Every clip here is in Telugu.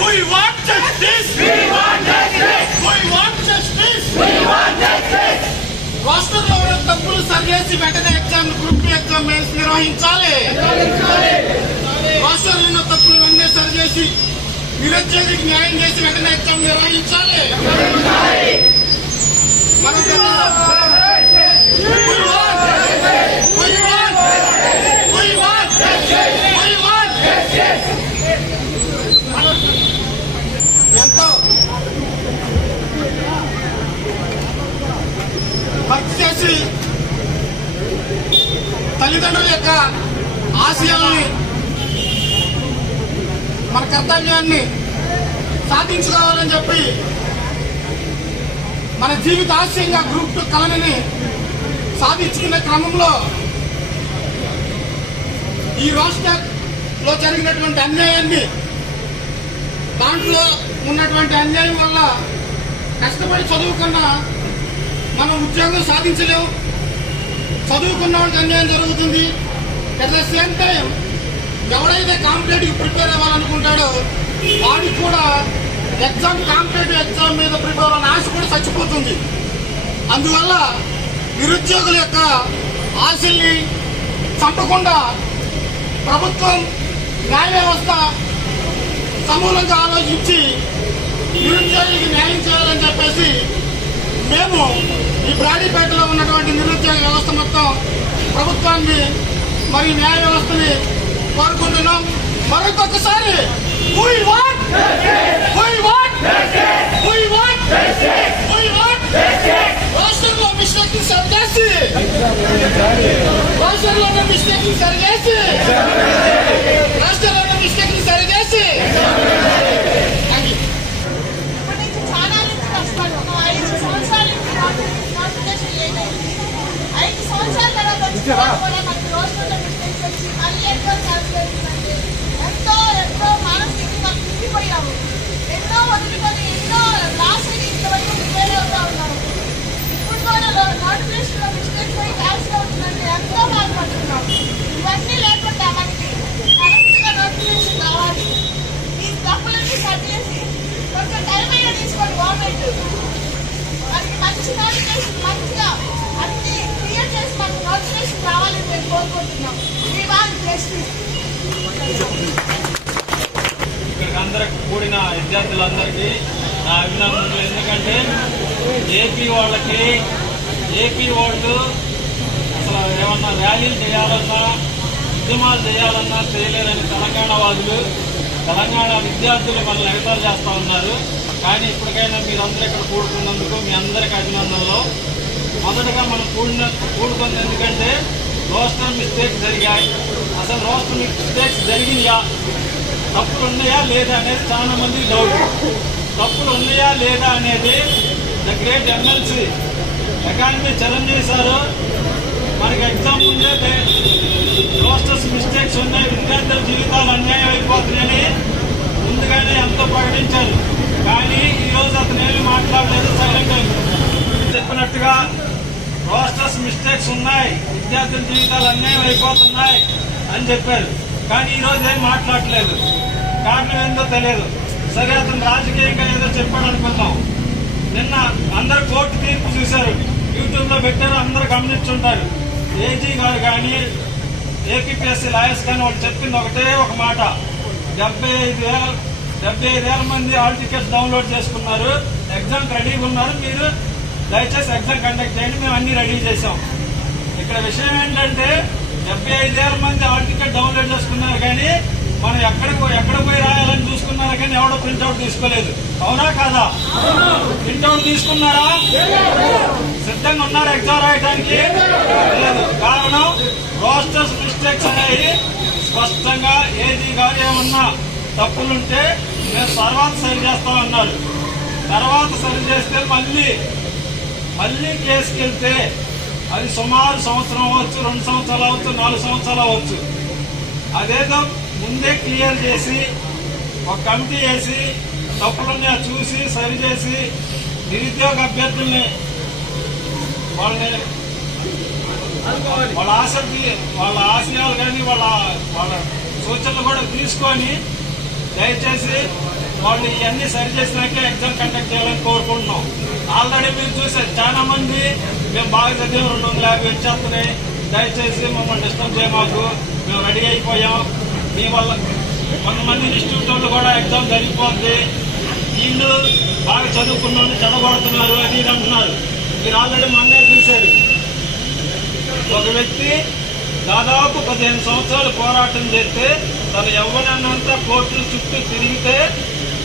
We want justice. We want justice. We want justice. We want justice. రాష్ట్రంలో ఉన్న తప్పులు సరిచేసి వెంటనే ఎగ్జామ్ గ్రూప్ 2 ఎగ్జామ్ నిర్వహించాలి. రాష్ట్రంలో ఉన్న తప్పులు వెంటనే సరిచేసి నిరుద్యోగికి న్యాయం చేసి వెంటనే ఎగ్జామ్ నిర్వహించాలి. ఎంతో భక్తి చేసి తల్లిదండ్రుల యొక్క ఆశయాల్ని మన కర్తవ్యాన్ని సాధించుకోవాలని చెప్పి మన జీవిత ఆశయంగా గ్రూప్ 2 కళని సాధించుకునే క్రమంలో ఈ రాష్ట్రంలో జరిగినటువంటి అన్యాయాన్ని, దాంట్లో ఉన్నటువంటి అన్యాయం వల్ల కష్టపడి చదువుకున్న మనం ఉద్యోగం సాధించలేము. చదువుకున్న వాళ్ళకి అన్యాయం జరుగుతుంది. అట్ ద సేమ్ టైం ఎవడైతే కాంపిటేటివ్ ప్రిపేర్ అవ్వాలనుకుంటాడో వాడికి కూడా కాంపిటేటివ్ ఎగ్జామ్ మీద ప్రిపేర్ అవ్వాలని ఆశ కూడా చచ్చిపోతుంది. అందువల్ల నిరుద్యోగుల యొక్క ఆశల్ని చంపకుండా ప్రభుత్వం, న్యాయ వ్యవస్థ సమూలంగా ఆలోచించి నిరుద్యోగులకి న్యాయం చేయాలని చెప్పేసి మేము ఈ బ్రాడీపేటలో ఉన్నటువంటి నిరుద్యోగ వ్యవస్థ మొత్తం ప్రభుత్వాన్ని మరి న్యాయ వ్యవస్థని కోరుకుంటున్నాం. మరొకసారి రాష్ట్రంలో మిస్టేక్ని సరిచేసి ఎంతో మానసికంగా కుంగిపోయాము. ఎన్నో వదులుకొని ఎన్నో లాస్ట్ ఇంతవరకు ప్రిపేర్ అవుతా ఉన్నాము. ఇప్పుడు కూడా నోటిఫికేషన్ లో మిస్టేక్స్ అయి క్యాన్సిల్ అవుతుందంటే ఎంతో బాధపడుతున్నాం. ఇవన్నీ లేకుండా మనకి కరెక్ట్ గా నోటిఫికేషన్ కావాలి. ఈ తప్పులన్నీ కట్ చేసి కొంచెం టైం అయినా తీసుకొని గవర్నమెంట్ మనకి మంచి నోటిఫికేషన్ మంచిగా అన్ని క్లియర్ చేసి మనకు నోటిఫికేషన్ రావాలని మేము కోరుకుంటున్నాం. ఇక్కడికి అందరికి కూడిన విద్యార్థులందరికీ నా అభినందనలు. ఎందుకంటే ఏపీ వాళ్ళు అసలు ఏమన్నా ర్యాలీలు చేయాలన్నా, ఉద్యమాలు చేయాలన్నా చేయలేరని తెలంగాణ విద్యార్థులు మనల్ని ఎగతాళి చేస్తూ ఉన్నారు. కానీ ఇప్పటికైనా మీరందరూ ఇక్కడ కూడుకున్నందుకు మీ అందరికీ అభినందనలు. మొదటగా మనం కూడుకుంది ఎందుకంటే రోస్టర్ మిస్టేక్స్ జరిగాయి. అసలు రోస్టర్ మిస్టేక్స్ జరిగినాయా, తప్పులు ఉన్నాయా లేదా అనేది చాలా మంది డౌట్. తప్పులు ఉన్నాయా లేదా అనేది the great MLC economy Chiranjeevi sir మనకి ఎగ్జామ్ ముందే రోస్టర్స్ మిస్టేక్స్ ఉన్నాయి, విద్యార్థుల జీవితాలు అన్యాయం అయిపోతున్నాయని ముందుగానే ఎంతో ప్రకటించారు. కానీ ఈరోజు అతను ఏమి మాట్లాడలేదు, సైలెంట్ అయింది. చెప్పినట్టుగా రోస్టర్స్ మిస్టేక్స్ ఉన్నాయి, విద్యార్థుల జీవితాలు అన్యాయం అయిపోతున్నాయి అని చెప్పారు. కానీ ఈరోజు ఏం మాట్లాడలేదు. కారణం ఏందో తెలియదు. సరే, అతను రాజకీయంగా ఏదో చెప్పాడు అనుకుందాం. నిన్న అందరు కోర్టు తీర్పు చూశారు, యూట్యూబ్లో పెట్టారు, అందరూ గమనించుంటారు. ఏజీ గారు కానీ ఏపీపీఎస్సీ లాయర్స్ కానీ వాళ్ళు చెప్పింది ఒక మాట. 75,000 మంది హాల్ టికెట్స్ డౌన్లోడ్ చేసుకున్నారు, ఎగ్జామ్ రెడీగా ఉన్నారు, మీరు దయచేసి ఎగ్జామ్ కండక్ట్ చేయండి, మేము అన్ని రెడీ చేసాం. ఇక్కడ విషయం ఏంటంటే 75,000 మంది హాల్ టికెట్ డౌన్లోడ్ చేసుకున్నారు, కానీ మనం ఎక్కడ పోయి రాయాలని చూసుకున్నారు, కానీ ఎవడో ప్రింట్అవుట్ తీసుకోలేదు. అవునా కాదా? ప్రింట్అవుట్ తీసుకున్నారా? సిద్ధంగా ఉన్నారు ఎగ్జామ్ రాయడానికి? లేదు. కారణం రోస్టర్స్ మిస్టేక్స్ అనేవి స్పష్టంగా ఏజీ గారు ఏమన్నా తప్పులుంటే మేము తర్వాత సరి చేస్తామన్నారు. తర్వాత సరి చేస్తే మళ్ళీ కేసుకి వెళ్తే అది సుమారు సంవత్సరం అవ్వచ్చు, 2 సంవత్సరాలు అవ్వచ్చు, 4 సంవత్సరాలు అవ్వచ్చు. అదేదో ముందే క్లియర్ చేసి ఒక కమిటీ వేసి తప్పులన్నీ చూసి సరి చేసి నిరుద్యోగ అభ్యర్థుల్ని వాళ్ళ ఆశ వాళ్ళ ఆశయాలు కానీ వాళ్ళ సూచనలు కూడా తీసుకొని దయచేసి వాళ్ళు ఇవన్నీ సరి చేసినాకే ఎగ్జామ్ కండక్ట్ చేయాలని కోరుకుంటున్నాం. ఆల్రెడీ మీరు చూసారు చాలా మంది మేము బాగా చదివాం 250 వచ్చేస్తున్నాయి, దయచేసి మమ్మల్ని డిస్టర్బ్ చేయమాకు, మేము రెడీ అయిపోయాం, మీ వల్ల కొంతమంది ఇన్స్టిట్యూట్ వాళ్ళు కూడా ఎగ్జామ్ జరిగిపోద్ది, వీళ్ళు బాగా చదువుకున్న వాళ్ళు చెడగొడుతున్నారు అది ఇది అంటున్నారు. మీరు ఆల్రెడీ మొన్నే చూశారు, ఒక వ్యక్తి దాదాపు 15 సంవత్సరాలు పోరాటం చేస్తే తన యవ్వనాన్నంతా కోర్టుల చుట్టూ తిరిగితే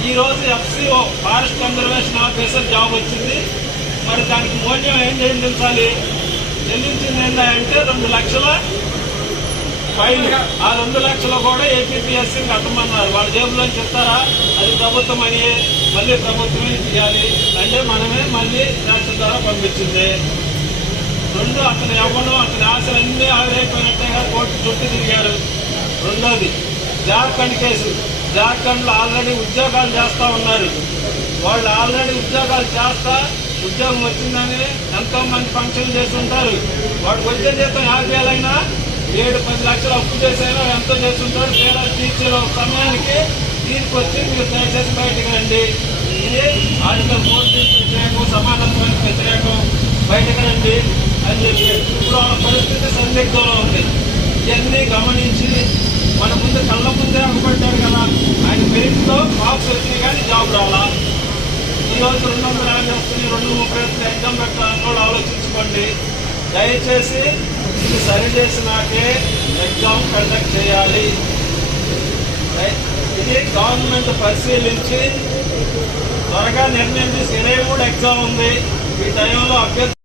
ఈ రోజు FCO forest conservation officer job వచ్చింది. మరి దానికి మూల్యం ఏం చెల్లించాలి? చెల్లించింది ఏంటంటే 2 లక్షల ఫైన్. ఆ 2 లక్షలు కూడా APPSC కట్టమన్నారు. వాళ్ళ జేబులో చెప్తారా? అది ప్రభుత్వం అని మళ్ళీ ప్రభుత్వమే ఇవ్వాలి అంటే మనమే మళ్ళీ ట్యాక్స్ ద్వారా పంపించింది. 2 అతని యవ్వనం అతని ఆశలన్నీ ఆవిరైపోయినట్టుగా కోర్టు చుట్టూ తిరిగారు. రెండోది జార్ఖండ్ కేసు. జార్ఖండ్ లో ఆల్రెడీ ఉద్యోగాలు చేస్తా ఉన్నారు. వాళ్ళు ఆల్రెడీ ఉద్యోగాలు చేస్తా ఉద్యోగం వచ్చిందని ఎంతో మంది ఫంక్షన్ చేసి ఉంటారు. వాడికి వచ్చే జీతం 50,000 అయినా 7-10 లక్షలు అప్పు చేసైనా ఎంతో చేసి ఉంటారు. తేడా తీర్చే సమయానికి తీసుకొచ్చి మీరు దయచేసి బయటకు రండి, ఇది ఆర్టికల్ 14 వ్యతిరేకం, సమానత్వానికి వ్యతిరేకం, బయటకు రండి అని చెప్పి ఇప్పుడు వాళ్ళ పరిస్థితి సందిగ్ధంలో ఉంది. ఇవన్నీ గమనించి మన ముందు కళ్ళ ముందే అవ్వబడ్డారు కదా, ఆయన మెరిట్తో మార్క్స్ వచ్చినాయి కానీ జాబ్ రాలా. ఈరోజు 250 వస్తున్నాయి, 230 ఎగ్జామ్ పెట్టాలని కూడా ఆలోచించుకోండి. దయచేసి ఇది సరి చేసినాకే ఎగ్జామ్ కండక్ట్ చేయాలి. ఇది గవర్నమెంట్ పరిశీలించి త్వరగా నిర్ణయం తీసి 23 ఎగ్జామ్ ఉంది. ఈ టైంలో అభ్యర్థి